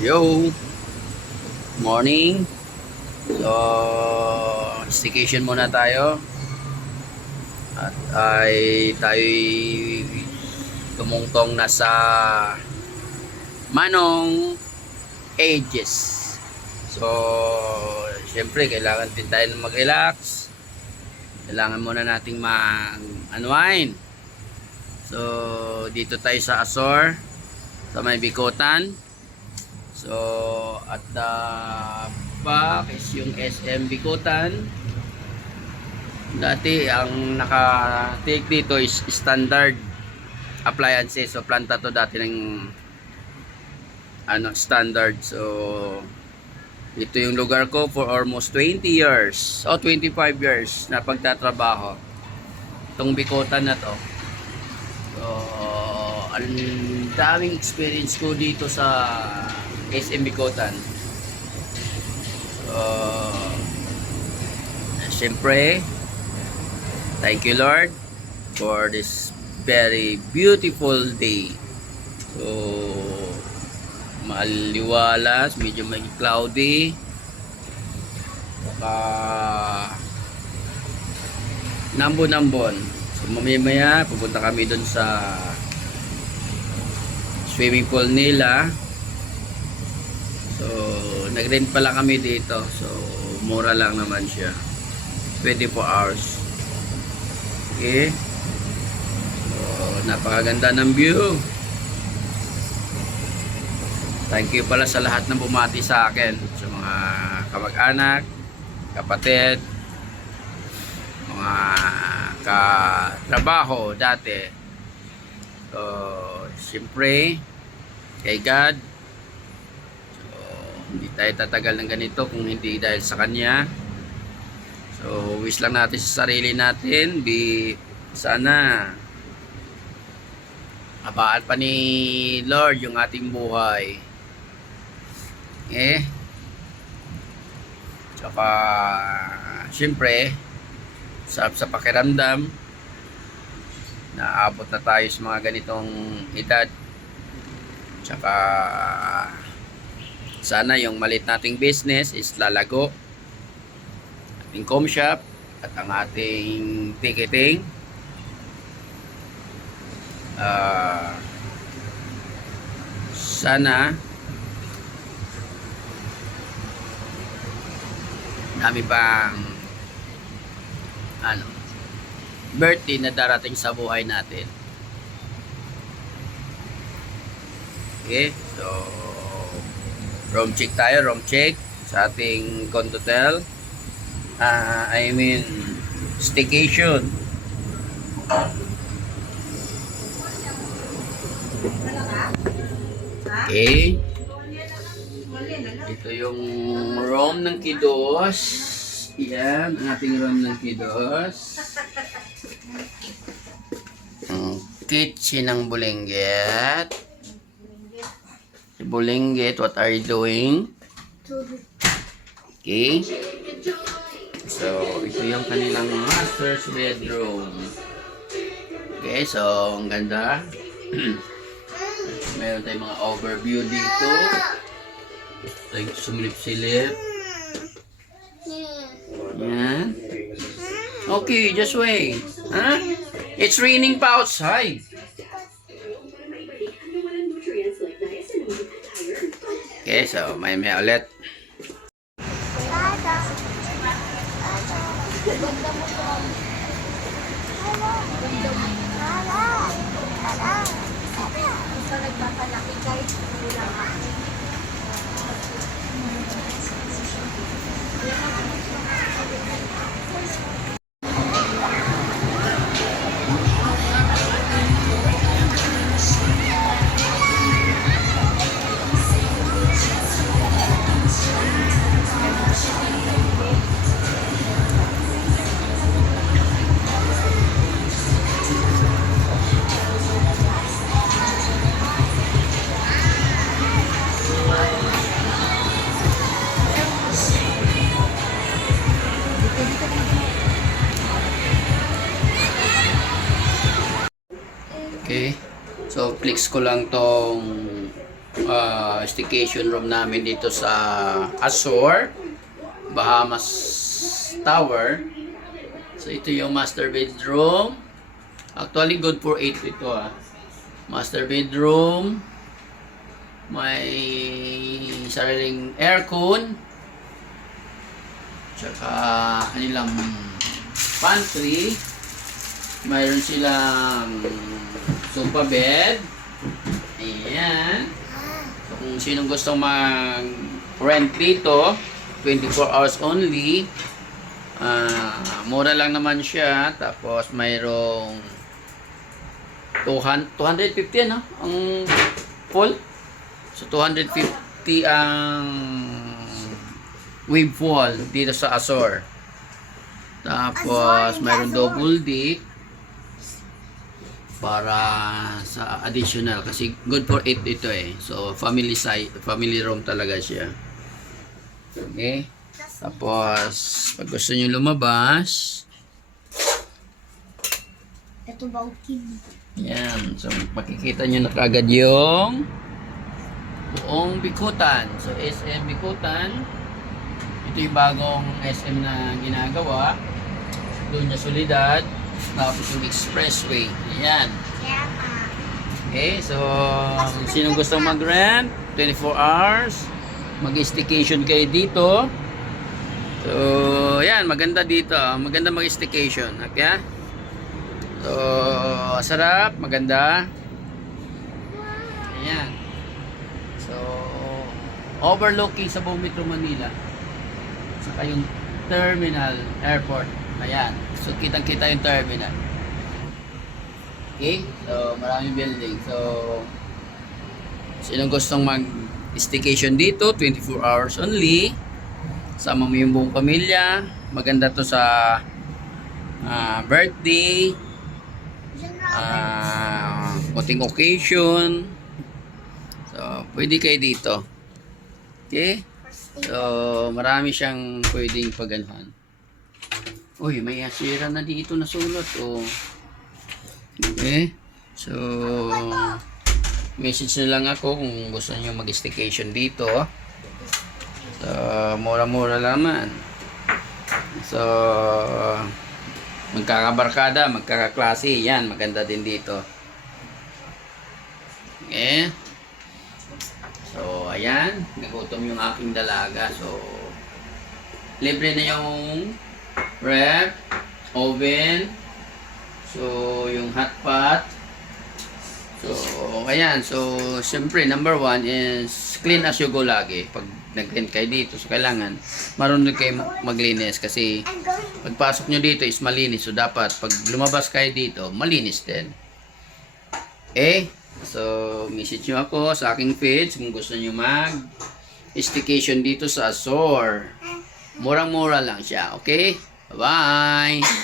Yo, morning. So, staycation muna tayo. At ay tayo'y tumungtong na sa Manong Ages. So, syempre kailangan din tayo mag-relax. Kailangan muna nating mag-unwind. So, dito tayo sa Azor, sa may Bicotan. So, at the back is yung SM Bicotan. Dati, ang naka-take dito is standard appliances. So, planta to dati ng standard. So, ito yung lugar ko for almost 20 years. O, 25 years na pagtatrabaho. Itong Bicotan na to. So, ang daming experience ko dito sa SM Bicotan. So, siyempre, thank you Lord for this very beautiful day. So, maliwalas, medyo may cloudy. Nambon-nambon. So, mamaya pupunta kami dun sa swimming pool nila. So, nag-rent pala kami dito. So, mura lang naman siya. 24 hours. Okay. So, napakaganda ng view. Thank you pala sa lahat ng bumati sa akin. Sa mga kamag-anak, kapatid, mga katrabaho dati. So, siyempre, kay God, hindi tayo tatagal ng ganito kung hindi dahil sa Kanya. So, wish lang natin sa sarili natin, sana abaan pa ni Lord yung ating buhay. Tsaka, siyempre, sa pakiramdam, naabot na tayo sa mga ganitong edad. Tsaka, sana yung maliit nating business is lalago, ating com shop at ang ating ticketing sana dami pang birthday na darating sa buhay natin. Okay, so room check tayo, room check sa ating Condotel. I mean staycation. Okay. Ito yung room ng kiddos. Yan, ang ating room ng kiddos. Kitchen ng Bulinggit. Si Bulinggit, what are you doing? Okay. So, ito yung kanilang master's bedroom. Okay, so, ang ganda. Meron tayong mga overview dito. Tayo sumilip-silip. Yan. Okay, just wait. Huh? It's raining pa outside. Okay, so may ulit. Okay. So, flex ko lang tong staycation room namin dito sa Azure, Bahamas Tower. So ito yung master bedroom. Actually good for 8 ito Master bedroom. May sariling aircon. Tsaka kanilang pantry. Mayroon silang sofa bed. Ayan. So, kung sinong gustong mag-rent dito, 24 hours only. Mura lang naman siya. Tapos mayroong 250 ang full. So 250 ang wave wall dito sa Azure. Tapos mayroong double deck para sa additional kasi good for 8 ito So family size, family room talaga siya. Okay? Tapos pag gusto niyo lumabas, ito ba okay? yan. So makikita niyo na kagad yung buong Bikutan. So SM Bikutan. Ito yung bagong SM na ginagawa. Doon na Solidad. Tapos yung expressway. Ayan. Okay, so sinong gustong mag-rent, 24 hours, mag-staycation kayo dito. So, ayan, maganda dito. Maganda mag-staycation. Okay? So, sarap, maganda. Ayan. So, overlooking sa buong Metro Manila. Saka yung terminal, airport. Ayan. So, kitang-kita yung terminal. Okay? So, maraming building. So, sinong gustong mag-staycation dito, 24 hours only. Sama mo yung buong pamilya. Maganda to sa birthday, puting occasion. So, pwede kayo dito. Okay? So, marami siyang pwedeng pag-anuhan. Uy, may asira na dito na sulat. Oh. Okay? So, message na lang ako kung gusto niyo mag-staycation dito. So, mura-mura lang naman. So, magkakabarkada, magkakaklase. Yan, maganda din dito. Okay? So, ayan. Nagutom yung aking dalaga. So, libre na yung ref, oven. So, yung hot pot. So, ayan. So, siyempre, number 1 is clean as you go lagi. Pag nag-rent kayo dito, so kailangan marunong kayo maglinis kasi pagpasok nyo dito is malinis. So, dapat pag lumabas kayo dito, malinis din. Okay? So, message nyo ako sa aking page kung gusto nyo mag-staycation dito sa Azure. Murang-mura lang siya. Okay? Bye-bye!